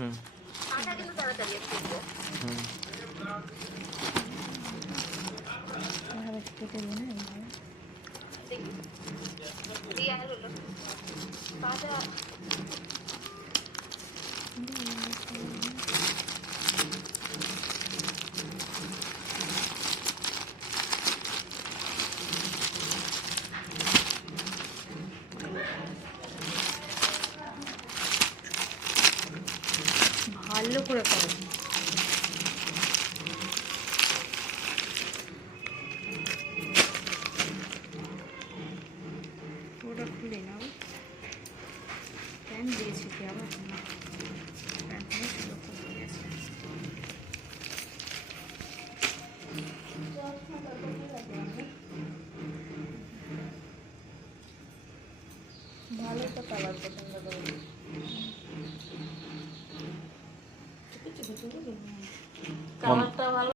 হুম আটা কিন্তু তাড়াতাড়ি ফুটবে। হুম কেটে দিই না দেখি দিয়ে আর হলো কাঁচা ভালো করে করো। ওটা খুলে নাও। প্যান দিয়েছি কি আবার না, প্যান দিয়ে শুরু করে গেছে। ভালো তো কালার পছন্দ করি। কালারটা ভালো।